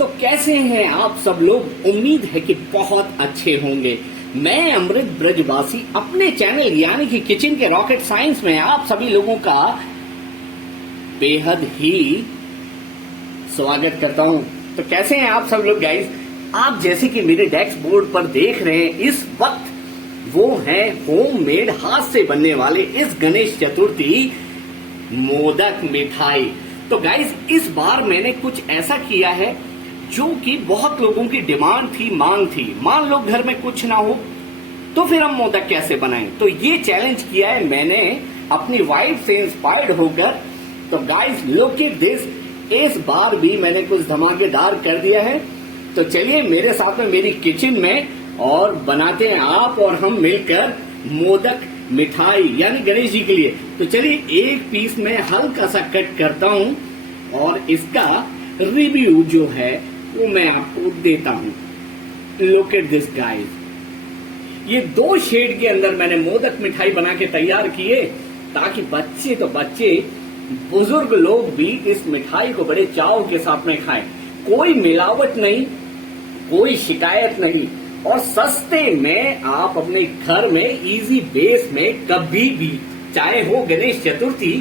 तो कैसे हैं आप सब लोग? उम्मीद है कि बहुत अच्छे होंगे। मैं अमृत ब्रजवासी अपने चैनल यानी कि किचन के रॉकेट साइंस में आप सभी लोगों का बेहद ही स्वागत करता हूं। तो कैसे हैं आप सब लोग गाइस? आप जैसे कि मेरे डेस्क बोर्ड पर देख रहे हैं इस वक्त, वो है होममेड हाथ से बनने वाले इस गणेश चतुर्थी मोदक मिठाई। तो गाइस इस बार मैंने कुछ ऐसा किया है जो कि बहुत लोगों की डिमांड थी, मांग थी। मान लो घर में कुछ ना हो तो फिर हम मोदक कैसे बनाएं? तो ये चैलेंज किया है मैंने अपनी वाइफ से इंस्पायर्ड होकर। तो गाइस लुक एट दिस, इस बार भी मैंने कुछ धमाकेदार कर दिया है। तो चलिए मेरे साथ में मेरी किचन में और बनाते हैं आप और हम मिलकर मोदक मिठाई यानी गणेश जी के लिए। तो चलिए एक पीस में हल्का सा कट करता हूं और इसका रिव्यू जो है वो मैं आपको देता हूं। लुक एट दिस गाइस, ये 2 शेड के अंदर मैंने मोदक मिठाई बना के तैयार किए ताकि बच्चे तो बच्चे, बुजुर्ग लोग भी इस मिठाई को बड़े चाव के साथ में खाएं। कोई मिलावट नहीं, कोई शिकायत नहीं और सस्ते में आप अपने घर में इजी बेस में कभी भी, चाहे हो गणेश चतुर्थी,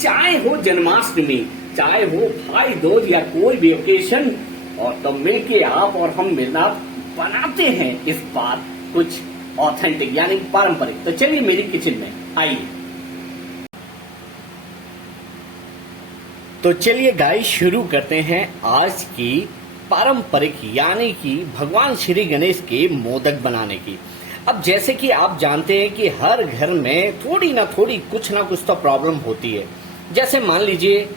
चाहे हो जन्माष्टमी, चाहे हो भाई दूज या कोई भी ओकेशन, और तब मिलके आप और हम मिलना बनाते हैं इस बार कुछ ऑथेंटिक यानी पारंपरिक। तो चलिए मेरी किचन में आइए। तो चलिए गाइस शुरू करते हैं आज की पारंपरिक यानी कि भगवान श्री गणेश के मोदक बनाने की। अब जैसे कि आप जानते हैं कि हर घर में थोड़ी ना थोड़ी कुछ ना कुछ तो प्रॉब्लम होती है। जैसे मान लीजिए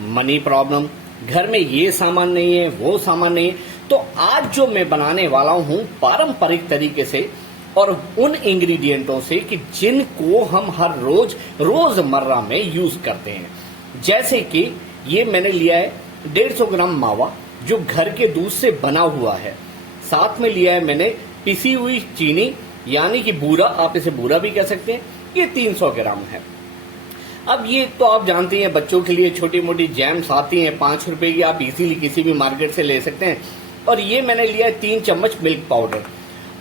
मनी प्रॉब्लम, घर में ये सामान नहीं है, वो सामान नहीं है। तो आज जो मैं बनाने वाला हूं पारंपरिक तरीके से और उन इंग्रेडिएंटों से कि जिनको हम हर रोज रोजमर्रा में यूज करते हैं। जैसे कि ये मैंने लिया है 150 ग्राम मावा जो घर के दूध से बना हुआ है। साथ में लिया है मैंने पिसी हुई चीनी यानी कि बूरा, आप इसे बूरा भी कह सकते हैं, ये 300 ग्राम है। अब ये तो आप जानते हैं बच्चों के लिए छोटी मोटी जैम्स आती हैं 5 रुपए की, आप इजीली किसी भी मार्केट से ले सकते हैं। और ये मैंने लिया है 3 चम्मच मिल्क पाउडर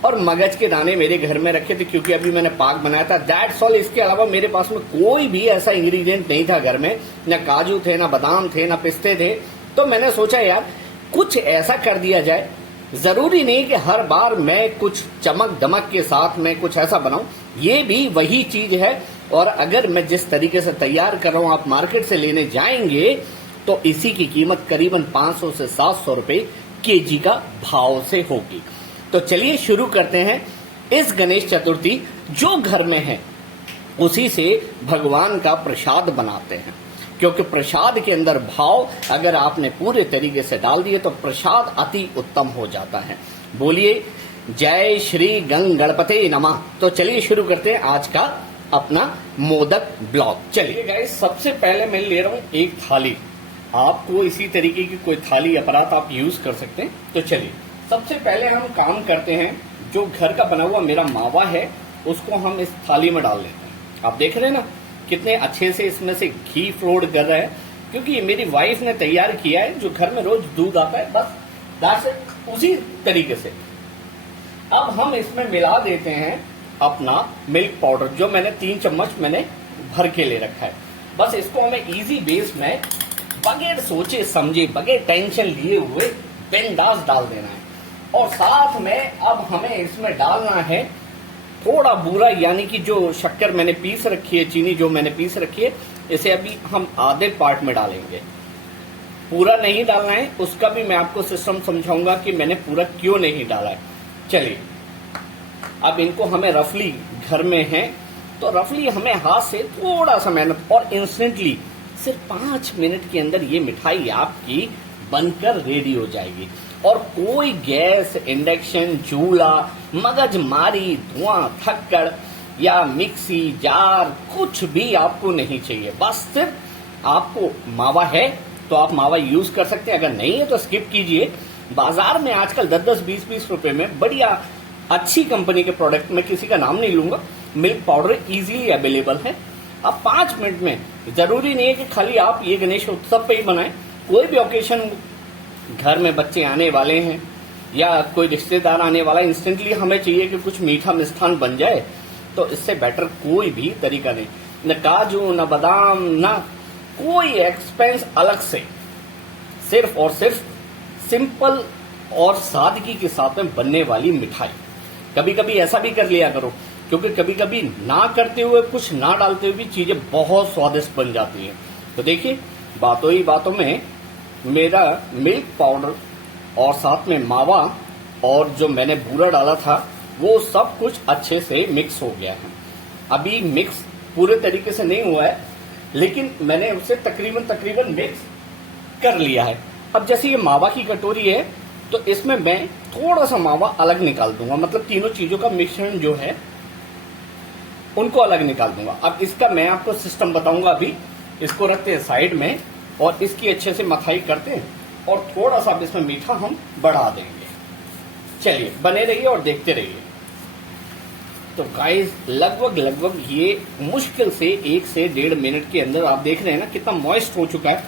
और मगज के दाने मेरे घर में रखे थे क्योंकि अभी मैंने पाक बनाया था। That's all. इसके अलावा मेरे पास में कोई भी ऐसा इंग्रेडिएंट नहीं था घर में, न काजू थे, न बादाम थे, न पिस्ते थे। तो मैंने सोचा यार कुछ ऐसा कर दिया जाए। जरूरी नहीं कि हर बार मैं कुछ चमक दमक के साथ में कुछ ऐसा बनाऊं, ये भी वही चीज है। और अगर मैं जिस तरीके से तैयार कर रहा हूं आप मार्केट से लेने जाएंगे तो इसी की कीमत करीबन 500 से 700 रुपए केजी का भाव से होगी। तो चलिए शुरू करते हैं। इस गणेश चतुर्थी जो घर में है उसी से भगवान का प्रसाद बनाते हैं, क्योंकि प्रसाद के अंदर भाव अगर आपने पूरे तरीके से डाल दिए तो प्रसाद अति उत्तम हो जाता है। बोलिए जय श्री गणपते नमः। तो चलिए शुरू करते हैं आज का अपना मोदक ब्लॉग। चलिए गाइस सबसे पहले मैं ले रहा हूं एक थाली। आपको इसी तरीके की कोई थाली अपराध आप यूज कर सकते हैं। तो चलिए सबसे पहले हम काम करते हैं, जो घर का बना हुआ मेरा मावा है उसको हम इस थाली में डाल लेते हैं। आप देख रहे हैं ना कितने अच्छे से इसमें से घी फ्लोड कर रहा है, क्योंकि ये मेरी वाइफ ने तैयार किया है। जो घर में रोज दूध आता है बस दैट्स उसी तरीके से। अब हम इसमें मिला देते हैं अपना मिल्क पाउडर जो मैंने 3 चम्मच मैंने भर के ले रखा है। बस इसको हमें इजी बेस में बगैर सोचे समझे, बगैर टेंशन लिए हुए बिंदास डाल देना है। और साथ में अब हमें इसमें डालना है थोड़ा बूरा यानी कि जो शक्कर मैंने पीस रखी है, चीनी जो मैंने पीस रखी है, इसे अभी हम आधे पार्ट में डालेंगे। पूरा नहीं डालना है, उसका भी मैं आपको सिस्टम समझाऊंगा कि मैंने पूरा क्यों नहीं डाला है। चलिए अब इनको हमें रफली घर में है तो रफली हमें हाथ से थोड़ा सा मेहनत और इंस्टेंटली सिर्फ 5 मिनट के अंदर ये मिठाई आपकी बनकर रेडी हो जाएगी। और कोई गैस, इंडक्शन, चूल्हा, मगजमारी, धुआं, थक्कड़ या मिक्सी जार कुछ भी आपको नहीं चाहिए। बस सिर्फ आपको मावा है तो आप मावा यूज कर सकते हैं, अगर नहीं है तो स्किप कीजिए। बाजार में आजकल 10-10, 20-20 रुपए में बढ़िया अच्छी कंपनी के प्रोडक्ट, में किसी का नाम नहीं लूंगा, मिल्क पाउडर इजीली अवेलेबल है। अब 5 मिनट में, जरूरी नहीं है कि खाली आप ये गणेश उत्सव पे ही बनाएं, कोई भी ओकेशन घर में बच्चे आने वाले हैं या कोई रिश्तेदार आने वाला है, इंस्टेंटली हमें चाहिए कि कुछ मीठा मिष्ठान बन जाए, तो इससे बेटर कोई भी तरीका नहीं। न काजू, न बादाम, न कोई एक्सपेंस अलग से, सिर्फ और सिर्फ सिंपल और सादगी के साथ में बनने वाली मिठाई। कभी कभी ऐसा भी कर लिया करो, क्योंकि कभी कभी ना करते हुए, कुछ ना डालते हुए भी चीजें बहुत स्वादिष्ट बन जाती हैं। तो देखिए, बातों ही बातों में मेरा मिल्क पाउडर और साथ में मावा और जो मैंने बूरा डाला था वो सब कुछ अच्छे से मिक्स हो गया है। अभी मिक्स पूरे तरीके से नहीं हुआ है, लेकिन मैंने उसे तकरीबन मिक्स कर लिया है। अब जैसे ये मावा की कटोरी है, तो इसमें मैं थोड़ा सा मावा अलग निकाल दूंगा, मतलब तीनों चीजों का मिश्रण जो है उनको अलग निकाल दूंगा। अब इसका मैं आपको सिस्टम बताऊंगा। अभी इसको रखते हैं साइड में और इसकी अच्छे से मथाई करते हैं और थोड़ा सा इसमें मीठा हम बढ़ा देंगे। चलिए बने रहिए और देखते रहिए। तो गाइस, लगभग ये मुश्किल से 1 से 1.5 मिनट के अंदर आप देख रहे हैं ना कितना मॉइस्ट हो चुका है,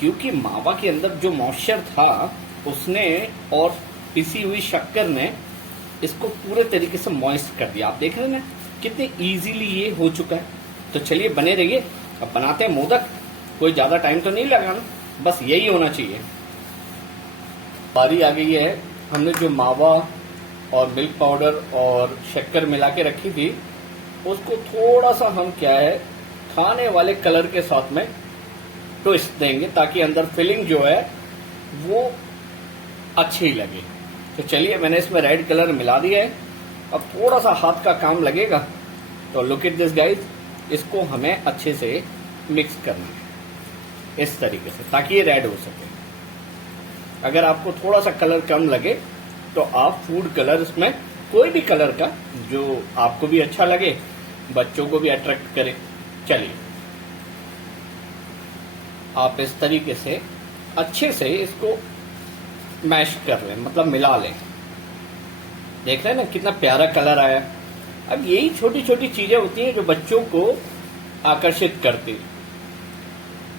क्योंकि मावा के अंदर जो मॉइस्चर था उसने और पिसी हुई शक्कर ने इसको पूरे तरीके से मॉइस्ट कर दिया। आप देख रहे हैं ना कितने इजीली ये हो चुका है। तो चलिए बने रहिए, अब बनाते हैं मोदक। कोई ज्यादा टाइम तो नहीं लगाना, बस यही होना चाहिए। बारी आ गई है, हमने जो मावा और मिल्क पाउडर और शक्कर मिला के रखी थी उसको थोड़ा सा हम क्या है खाने वाले कलर के साथ में ट्विस्ट देंगे, ताकि अंदर फिलिंग जो है वो अच्छी लगे। तो चलिए, मैंने इसमें रेड कलर मिला दिया है। अब थोड़ा सा हाथ का काम लगेगा, तो लुक एट दिस गाइस, इसको हमें अच्छे से मिक्स करना है इस तरीके से, ताकि ये रेड हो सके। अगर आपको थोड़ा सा कलर कम लगे तो आप फूड कलर, इसमें कोई भी कलर का जो आपको भी अच्छा लगे, बच्चों को भी अट्रैक्ट करे। चलिए, आप इस तरीके से अच्छे से इसको मैश कर लें, मतलब मिला लें। देख रहे हैं ना कितना प्यारा कलर आया। अब यही छोटी छोटी चीजें होती हैं जो बच्चों को आकर्षित करती।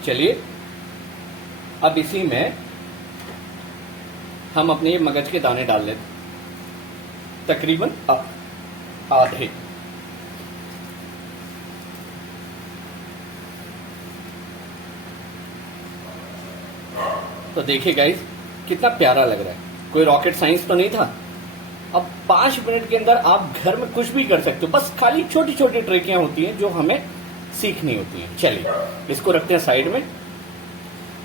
चलिए, अब इसी में हम अपने मगज के दाने डाल लेते, तकरीबन आधे। तो देखिए गाइस, कितना प्यारा लग रहा है। कोई रॉकेट साइंस तो नहीं था। अब 5 मिनट के अंदर आप घर में कुछ भी कर सकते हो, बस खाली छोटी छोटी ट्रिकियां होती हैं जो हमें सीखनी होती हैं। चलिए, इसको रखते हैं साइड में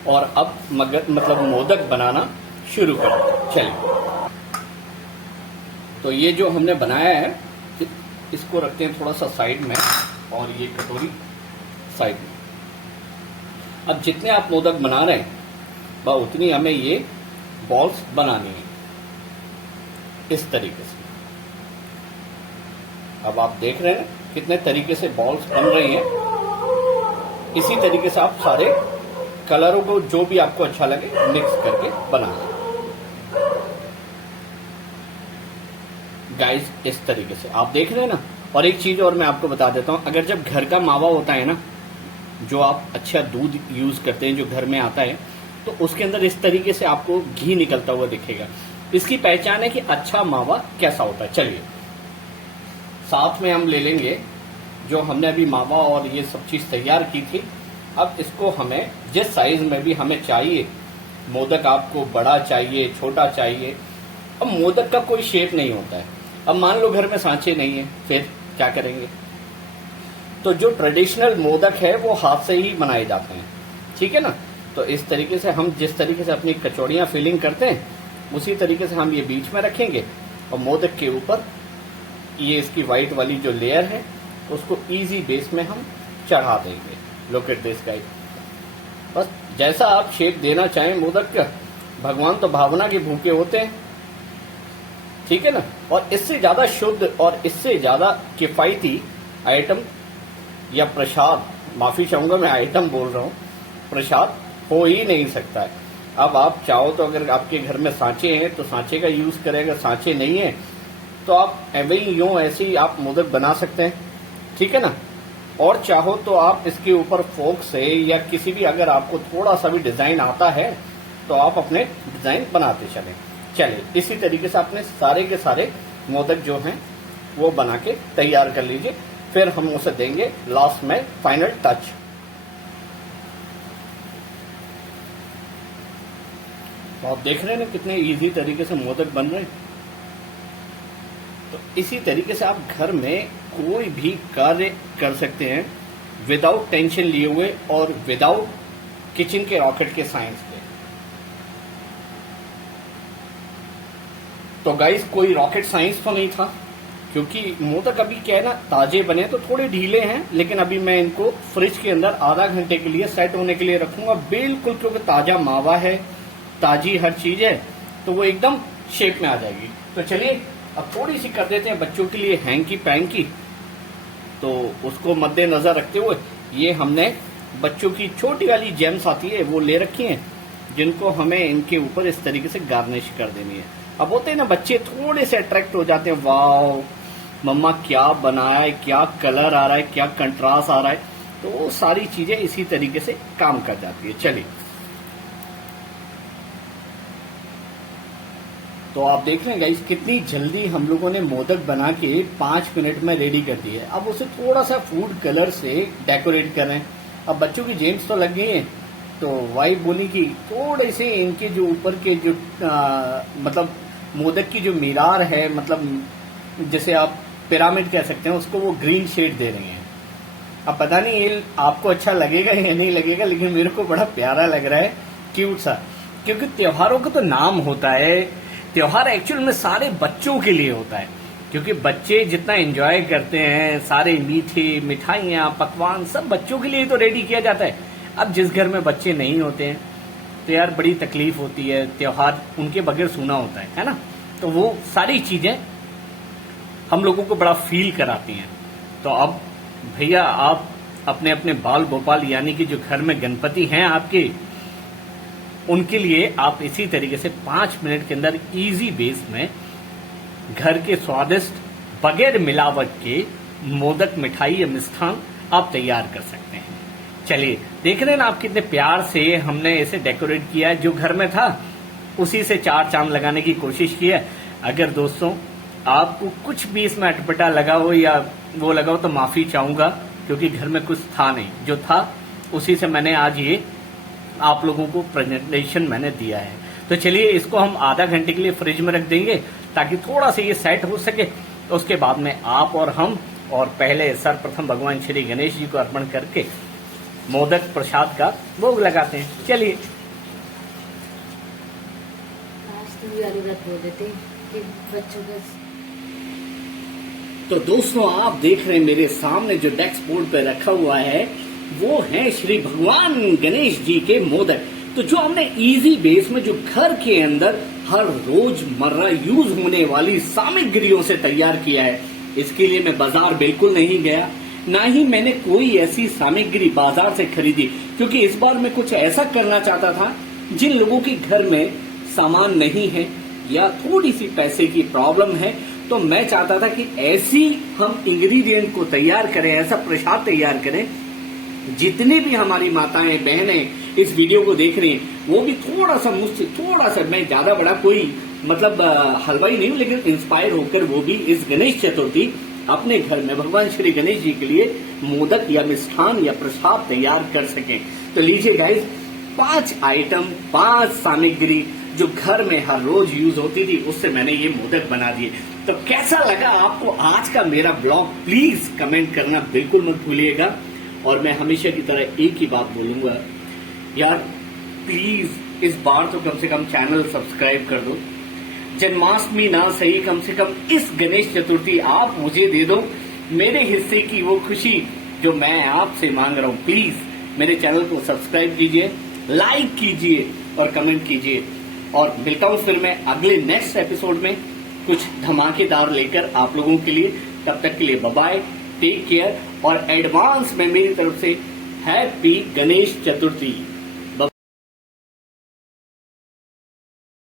और अब मतलब मोदक बनाना शुरू करते हैं। चलिए, तो ये जो हमने बनाया है इसको रखते हैं थोड़ा सा साइड में और ये कटोरी साइड में। अब जितने आप मोदक बना रहे हैं वह उतनी हमें ये बॉल्स बनानी है इस तरीके से। अब आप देख रहे हैं कितने तरीके से बॉल्स बन रही हैं। इसी तरीके से आप सारे कलरों को जो भी आपको अच्छा लगे मिक्स करके बना लें गाइस, इस तरीके से आप देख रहे हैं ना। और एक चीज और मैं आपको बता देता हूं, अगर जब घर का मावा होता है ना, जो आप अच्छा दूध यूज करते हैं जो घर में आता है, तो उसके अंदर इस तरीके से आपको घी निकलता हुआ दिखेगा। इसकी पहचान है कि अच्छा मावा कैसा होता है। चलिए, साथ में हम ले लेंगे जो हमने अभी मावा और ये सब चीज तैयार की थी। अब इसको हमें जिस साइज में भी हमें चाहिए, मोदक आपको बड़ा चाहिए, छोटा चाहिए, अब मोदक का कोई शेप नहीं होता है। अब मान लो घर में सांचे नहीं है, फिर क्या करेंगे? तो जो ट्रेडिशनल मोदक है वो हाथ से ही बनाए जाते हैं, ठीक है ना। तो इस तरीके से हम जिस तरीके से अपनी कचौड़ियां फिलिंग करते हैं उसी तरीके से हम ये बीच में रखेंगे और मोदक के ऊपर ये इसकी व्हाइट वाली जो लेयर है उसको इजी बेस में हम चढ़ा देंगे। लुक एट दिस गाइस, बस जैसा आप शेप देना चाहें मोदक का, भगवान तो भावना के भूखे होते हैं, ठीक है ना। और इससे ज्यादा शुद्ध और इससे ज्यादा किफायती आइटम या प्रसाद, माफी चाहूंगा मैं आइटम बोल रहा हूं, प्रसाद हो ही नहीं सकता है। अब आप चाहो तो अगर आपके घर में सांचे हैं तो सांचे का यूज करें, अगर सांचे नहीं है तो आप ऐसे ही आप मोदक बना सकते हैं, ठीक है ना। और चाहो तो आप इसके ऊपर फोक से या किसी भी, अगर आपको थोड़ा सा भी डिजाइन आता है तो आप अपने डिजाइन बनाते चलें। चलिए इसी तरीके से अपने सारे के सारे मोदक जो हैं वो बना के तैयार कर लीजिए, फिर हम उसे देंगे लास्ट में फाइनल टच। तो आप देख रहे हैं ना कितने इजी तरीके से मोदक बन रहे हैं। तो इसी तरीके से आप घर में कोई भी कार्य कर सकते हैं विदाउट टेंशन लिए हुए और विदाउट किचन के रॉकेट के साइंस के। तो गाइस कोई रॉकेट साइंस तो नहीं था, क्योंकि मोदक अभी क्या है ना ताजे बने तो थोड़े ढीले हैं, लेकिन अभी मैं इनको फ्रिज के अंदर आधा घंटे के लिए सेट होने के लिए रखूंगा बिल्कुल, क्योंकि ताजा मावा है, ताजी हर चीज है, तो वो एकदम शेप में आ जाएगी। तो चलिए अब थोड़ी सी कर देते हैं बच्चों के लिए हैंकी पैंकी। तो उसको मद्देनजर रखते हुए ये हमने बच्चों की छोटी वाली जेम्स आती है वो ले रखी हैं, जिनको हमें इनके ऊपर इस तरीके से गार्निश कर देनी है। अब होते हैं ना बच्चे थोड़े से अट्रैक्ट हो जाते हैं, वाओ मम्मा क्या बनाया है, क्या कलर आ रहा है, क्या कंट्रास्ट आ रहा है, तो वो सारी चीजें इसी तरीके से काम कर जाती है। चलिए तो आप देख रहे हैं गाइस कितनी जल्दी हम लोगों ने मोदक बना के 5 मिनट में रेडी कर दी है। अब उसे थोड़ा सा फूड कलर से डेकोरेट करें। अब बच्चों की जेम्स तो लग गई हैं, तो वाइफ बोली कि थोड़े से इनके जो ऊपर के जो मतलब मोदक की जो मीरार है, मतलब जैसे आप पिरामिड कह सकते हैं, उसको वो ग्रीन शेड दे रहे हैं। अब पता नहीं ये आपको अच्छा लगेगा या नहीं लगेगा, लेकिन मेरे को बड़ा प्यारा लग रहा है, क्यूट सा। क्योंकि त्योहारों का तो नाम होता है, त्योहार एक्चुअल में सारे बच्चों के लिए होता है, क्योंकि बच्चे जितना एंजॉय करते हैं, सारे मीठे मिठाइयाँ पकवान सब बच्चों के लिए तो रेडी किया जाता है। अब जिस घर में बच्चे नहीं होते हैं तो यार बड़ी तकलीफ होती है, त्योहार उनके बगैर सूना होता है ना। तो वो सारी चीजें हम लोगों को बड़ा फील कराती हैं। तो अब भैया आप अपने अपने बाल गोपाल यानी कि जो घर में गणपति हैं आपके, उनके लिए आप इसी तरीके से 5 मिनट के अंदर इजी बेस में घर के स्वादिष्ट बगैर मिलावट के मोदक मिठाई या मिष्ठान आप तैयार कर सकते हैं। चलिए देख रहे हैं ना आप कितने प्यार से हमने इसे डेकोरेट किया है, जो घर में था उसी से 4 चांद लगाने की कोशिश की है। अगर दोस्तों आपको कुछ भी इसमें अटपटा लगा हो या वो लगा हो तो माफी चाहूंगा, क्योंकि घर में कुछ था नहीं, जो था उसी से मैंने आज ये आप लोगों को प्रेजेंटेशन मैंने दिया है। तो चलिए इसको हम आधा घंटे के लिए फ्रिज में रख देंगे ताकि थोड़ा सा ये सेट हो सके। उसके बाद में आप और हम और पहले सर्वप्रथम भगवान श्री गणेश जी को अर्पण करके मोदक प्रसाद का भोग लगाते हैं। चलिए बोल देते कि बच्चों का। तो दोस्तों आप देख रहे हैं मेरे सामने जो डेस्क बोर्ड पे रखा हुआ है वो है श्री भगवान गणेश जी के मोदक। तो जो हमने इजी बेस में जो घर के अंदर हर रोज मर्रा यूज होने वाली सामग्रियों से तैयार किया है, इसके लिए मैं बाजार बिल्कुल नहीं गया, ना ही मैंने कोई ऐसी सामग्री बाजार से खरीदी, क्योंकि इस बार मैं कुछ ऐसा करना चाहता था जिन लोगों के घर में सामान नहीं है या थोड़ी सी पैसे की प्रॉब्लम है, तो मैं चाहता था कि ऐसी हम इंग्रेडिएंट को तैयार करें, ऐसा प्रसाद तैयार करें जितनी भी हमारी माताएं बहनें इस वीडियो को देख रही हैं वो भी थोड़ा सा मुझसे थोड़ा सा, मैं ज्यादा बड़ा कोई मतलब हलवाई नहीं हूं, लेकिन इंस्पायर होकर वो भी इस गणेश चतुर्थी अपने घर में भगवान श्री गणेश जी के लिए मोदक या मिष्ठान या प्रसाद तैयार कर सकें। तो लीजिए गाइस 5 आइटम 5 सामग्री जो घर में हर रोज यूज होती थी, उससे मैंने ये मोदक बना दिए। तो कैसा लगा आपको आज का मेरा ब्लॉग, प्लीज कमेंट करना बिल्कुल मत भूलिएगा। और मैं हमेशा की तरह एक ही बात बोलूंगा, यार प्लीज इस बार तो कम से कम चैनल सब्सक्राइब कर दो। जन्माष्टमी ना सही, कम से कम इस गणेश चतुर्थी आप मुझे दे दो मेरे हिस्से की वो खुशी जो मैं आपसे मांग रहा हूं। प्लीज मेरे चैनल को सब्सक्राइब कीजिए, लाइक कीजिए और कमेंट कीजिए। और मिलता हूं फिर मैं अगले नेक्स्ट एपिसोड में कुछ धमाकेदार लेकर आप लोगों के लिए। तब तक के लिए बाय बाय, टेक केयर और एडवांस में मेरी तरफ से हैप्पी गणेश चतुर्थी।